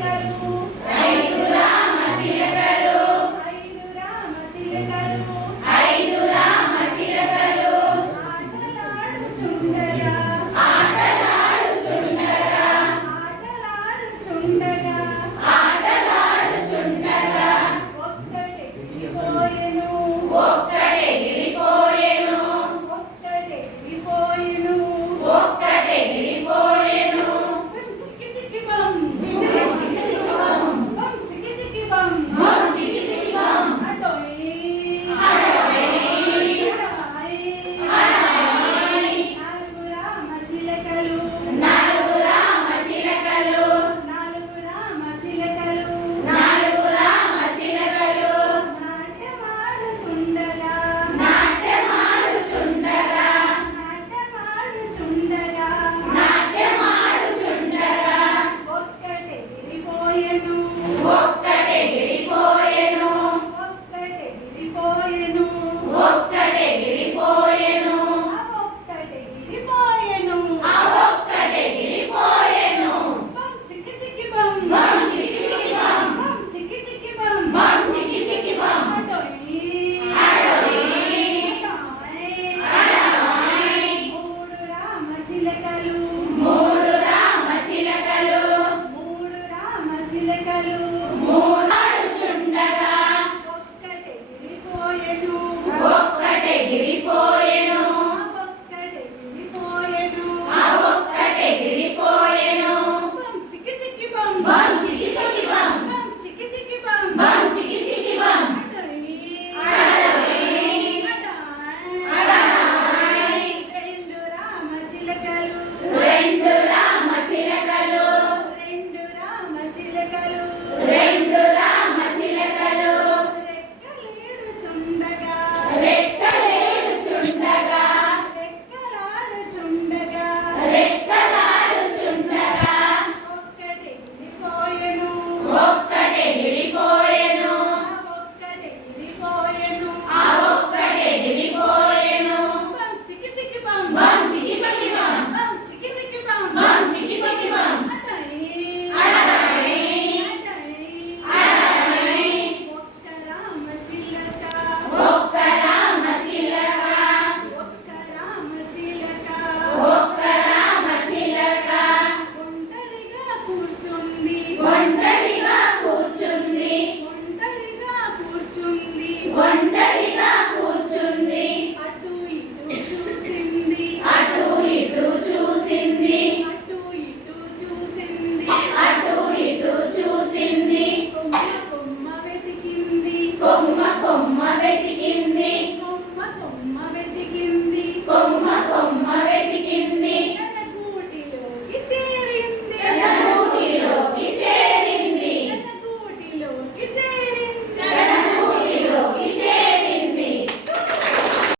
Thank you. కుండలా here to కొమ్మ కొమ్మ వెతికి